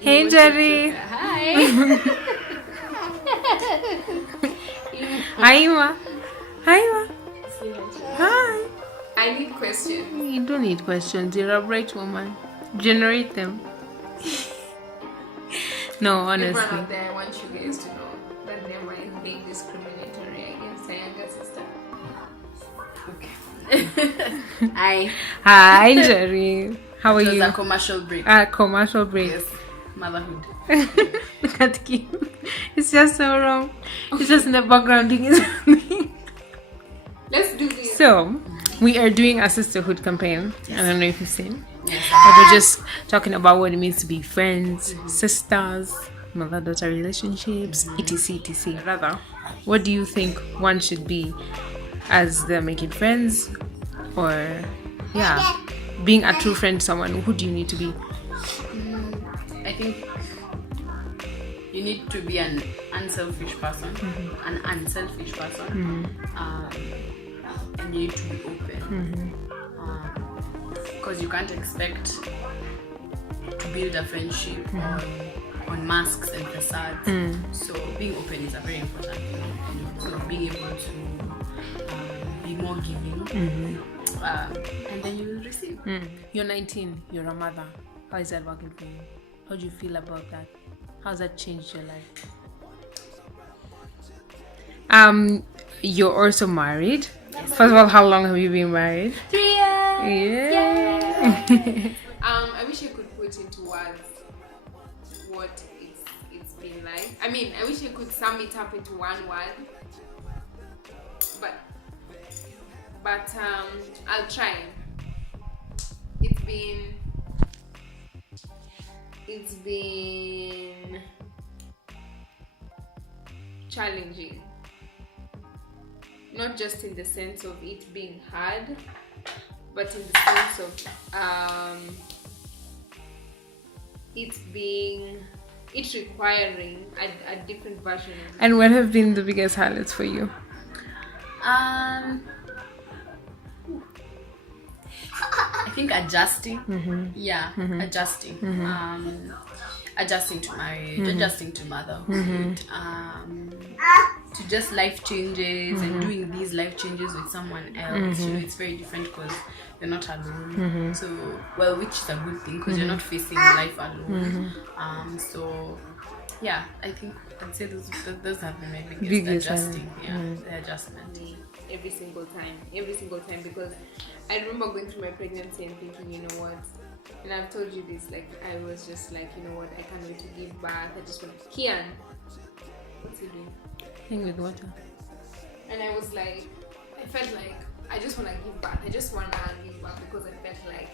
Hey, Jerry. Hi. Hi, Imma. Hi, Imma. Hi. I need questions. You don't need questions. You're a bright woman. Generate them. No, honestly. Everyone out there, I want you guys to know that never is being discriminatory against a younger sister. Okay. Hi, Jerry. How are It was you? a commercial break. Commercial break. Yes. Motherhood. Look at Kim. It's just so wrong. It's just in the background doing something. Let's do this. So, we are doing a sisterhood campaign. Yes. I don't know if you've seen. Yes. But we're just talking about what it means to be friends, sisters, mother-daughter relationships, etc, etc. Rather, what do you think one should be as they're making friends? Or, yeah, being a true friend to someone, who do you need to be? I think you need to be an unselfish person, and you need to be open. Because you can't expect to build a friendship on masks and facades. So being open is a very important thing. So being able to be more giving, and then you will receive. You're 19, you're a mother. How is that working for you? How do you feel about that? How's that changed your life? You're also married. First of all, how long have you been married? 3 years. Yeah. I wish I could put into words what it's been like. I mean, I wish I could sum it up into one word. But I'll try. It's been challenging. Not just in the sense of it being hard, but in the sense of it requiring a different version of it. And what have been the biggest highlights for you? I think adjusting. Adjusting. Adjusting to marriage, adjusting to motherhood, to just life changes and doing these life changes with someone else. You know, it's very different because you're not alone. So, well, which is a good thing because you're not facing life alone. So, yeah, I think I'd say those have been my biggest adjusting. The adjustment. Every single time, because I remember going through my pregnancy and thinking, you know what, and I've told you this, like, I was just like, you know what, I can't wait to give birth. I just want Kian, what's he doing? Playing with water. And I was like, I felt like I just want to give birth. I just want to give birth because I felt like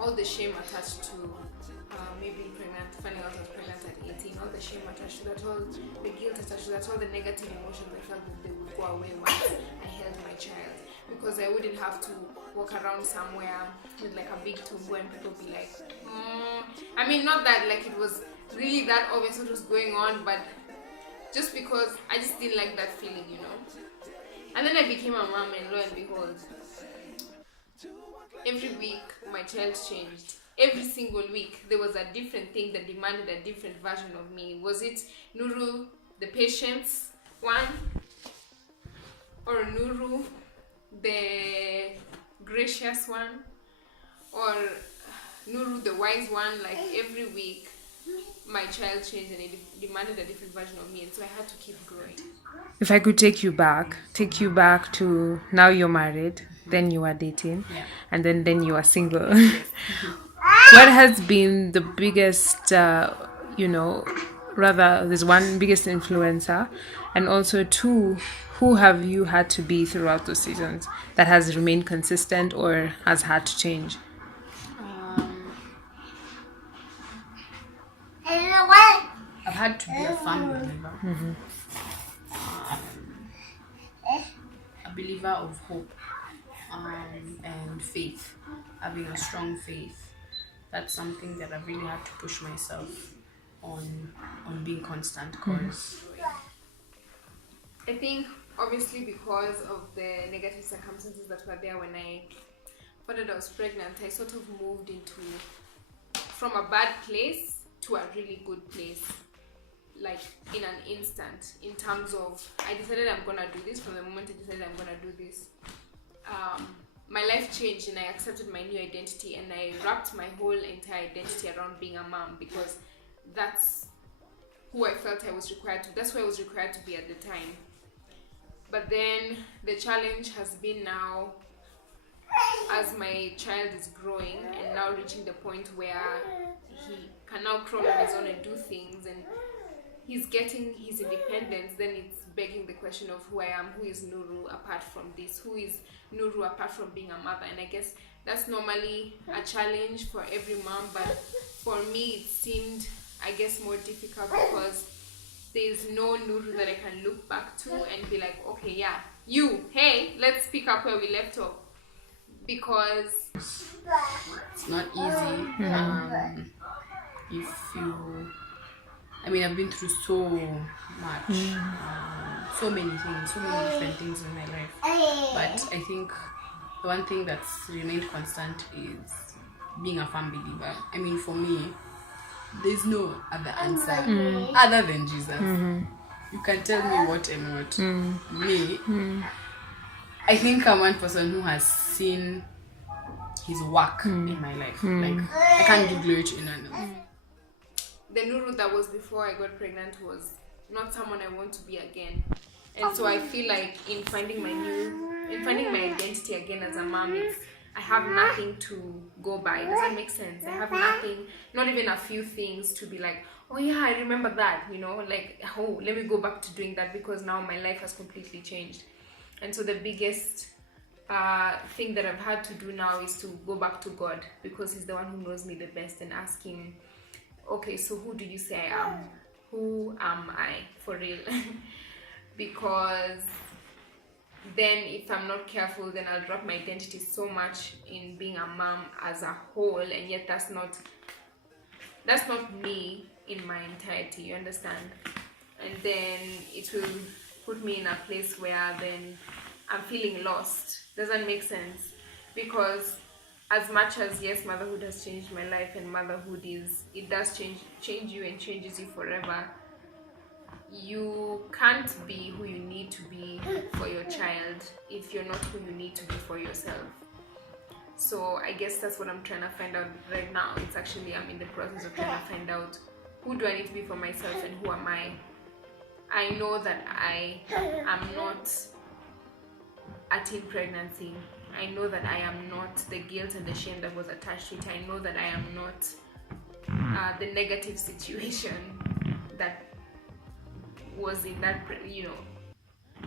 all the shame attached to maybe pregnant, finding out I was pregnant at 18, all the shame attached to that, all the guilt attached to that, all the negative emotions I felt that they would go away once I held my child, because I wouldn't have to walk around somewhere with like a big tumbo and people be like, I mean, not that like it was really that obvious what was going on, but just because I just didn't like that feeling, you know. And then I became a mom, and lo and behold, every week my child changed. Every single week there was a different thing that demanded a different version of me. Was it Nuru, the patience one? Or Nuru, the gracious one? Or Nuru, the wise one? Like every week my child changed and it demanded a different version of me, and so I had to keep growing. If I could take you back to now you're married, then you are dating, and then you are single. What has been the biggest, there's one biggest influencer, and also two, who have you had to be throughout those seasons that has remained consistent or has had to change? I've had to be a firm believer. A believer of hope and faith, having a strong faith. That's something that I've really had to push myself on being constant, because I think obviously because of the negative circumstances that were there when I found out I was pregnant, I sort of moved into from a bad place to a really good place, like in an instant, in terms of I decided I'm gonna do this. From the moment I decided I'm gonna do this, my life changed and I accepted my new identity, and I wrapped my whole entire identity around being a mom, because that's who I felt I was required to, that's who I was required to be at the time. But then the challenge has been now, as my child is growing and now reaching the point where he can now crawl on his own and do things, and he's getting his independence, then it's begging the question of who I am, who is Nuru apart from this, who is Nuru apart from being a mother. And I guess that's normally a challenge for every mom, but for me it seemed, I guess, more difficult because there's no Nuru that I can look back to and be like, okay, yeah, you, hey, let's pick up where we left off. Because it's not easy. If you, I mean, I've been through so much, so many things, so many different things in my life. But I think the one thing that's remained constant is being a firm believer. I mean, for me, there's no other answer other than Jesus. You can tell me what and what. Me, I think I'm one person who has seen his work in my life. Like, I can't give glory to anyone else. The Nuru that was before I got pregnant was not someone I want to be again. And so I feel like in finding my identity again as a mom, I have nothing to go by. Does that make sense? I have nothing, not even a few things to be like, oh yeah, I remember that, you know, like, oh, let me go back to doing that, because now my life has completely changed. And so the biggest thing that I've had to do now is to go back to God, because he's the one who knows me the best, and ask him, okay, so who do you say I am? Who am I for real? Because then if I'm not careful, then I'll drop my identity so much in being a mom as a whole, and yet that's not me in my entirety, you understand? And then it will put me in a place where then I'm feeling lost. Does that make sense? Because as much as, yes, motherhood has changed my life, and motherhood it does change you and changes you forever, you can't be who you need to be for your child if you're not who you need to be for yourself. So I guess that's what I'm trying to find out right now. It's actually, I'm in the process of trying to find out, who do I need to be for myself and who am I? I know that I am not a teen pregnancy. I know that I am not the guilt and the shame that was attached to it. I know that I am not the negative situation that was in that, you know,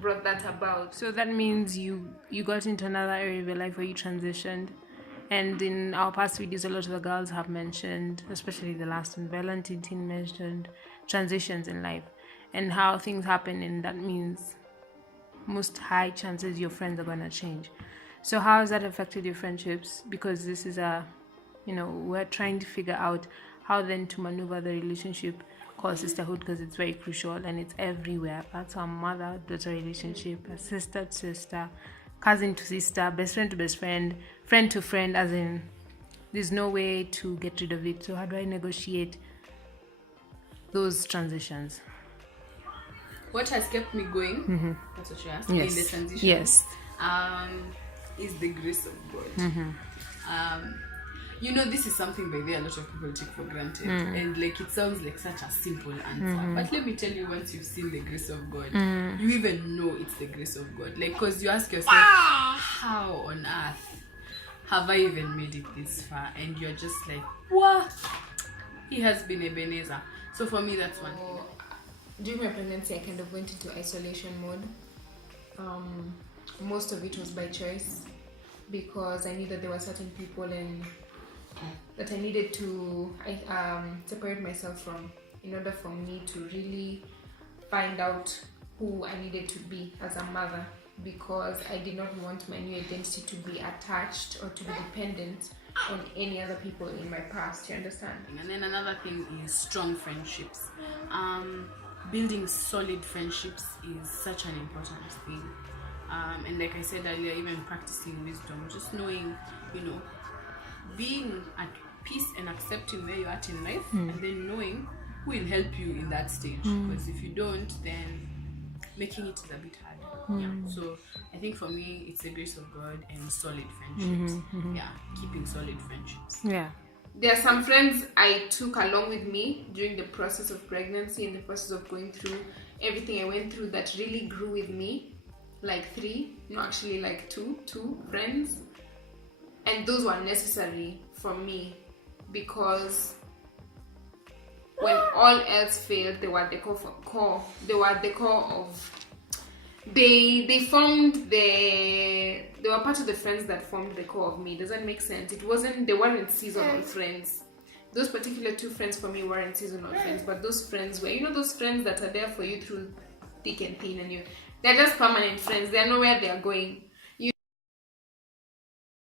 brought that about. So that means you got into another area of your life where you transitioned. And in our past videos, a lot of the girls have mentioned, especially the last one, Valentine mentioned transitions in life and how things happen, and that means most high chances your friends are going to change. So how has that affected your friendships? Because this is we're trying to figure out how then to maneuver the relationship called sisterhood, because it's very crucial and it's everywhere. That's our mother-daughter relationship, a sister to sister, cousin to sister, best friend to best friend, friend to friend, as in there's no way to get rid of it. So how do I negotiate those transitions? What has kept me going, that's what you asked, in the transition, is the grace of God. You know, this is something by the way a lot of people take for granted, and like it sounds like such a simple answer, but let me tell you, once you've seen the grace of God, you even know it's the grace of God. Like, because you ask yourself, how on earth have I even made it this far? And you're just like, what? He has been Ebenezer. So for me, that's one thing. During my pregnancy, I kind of went into isolation mode. Most of it was by choice, because I knew that there were certain people and that I needed to separate myself from, in order for me to really find out who I needed to be as a mother, because I did not want my new identity to be attached or to be dependent on any other people in my past, you understand? And then another thing is strong friendships. Building solid friendships is such an important thing. And like I said earlier, even practicing wisdom, just knowing, being at peace and accepting where you're at in life, and then knowing who will help you in that stage. Because if you don't, then making it is a bit hard. Yeah. So I think for me, it's the grace of God and solid friendships. Yeah, keeping solid friendships. Yeah. There are some friends I took along with me during the process of pregnancy and the process of going through everything I went through that really grew with me. Like 3, no, actually like 2 friends. And those were necessary for me because when all else failed, they were the core. They were the core of. They were part of the friends that formed the core of me. Does that make sense? They weren't seasonal friends. Those particular 2 friends for me weren't seasonal friends, but those friends were, those friends that are there for you through thick and thin, and they're just permanent friends. They're nowhere they are going.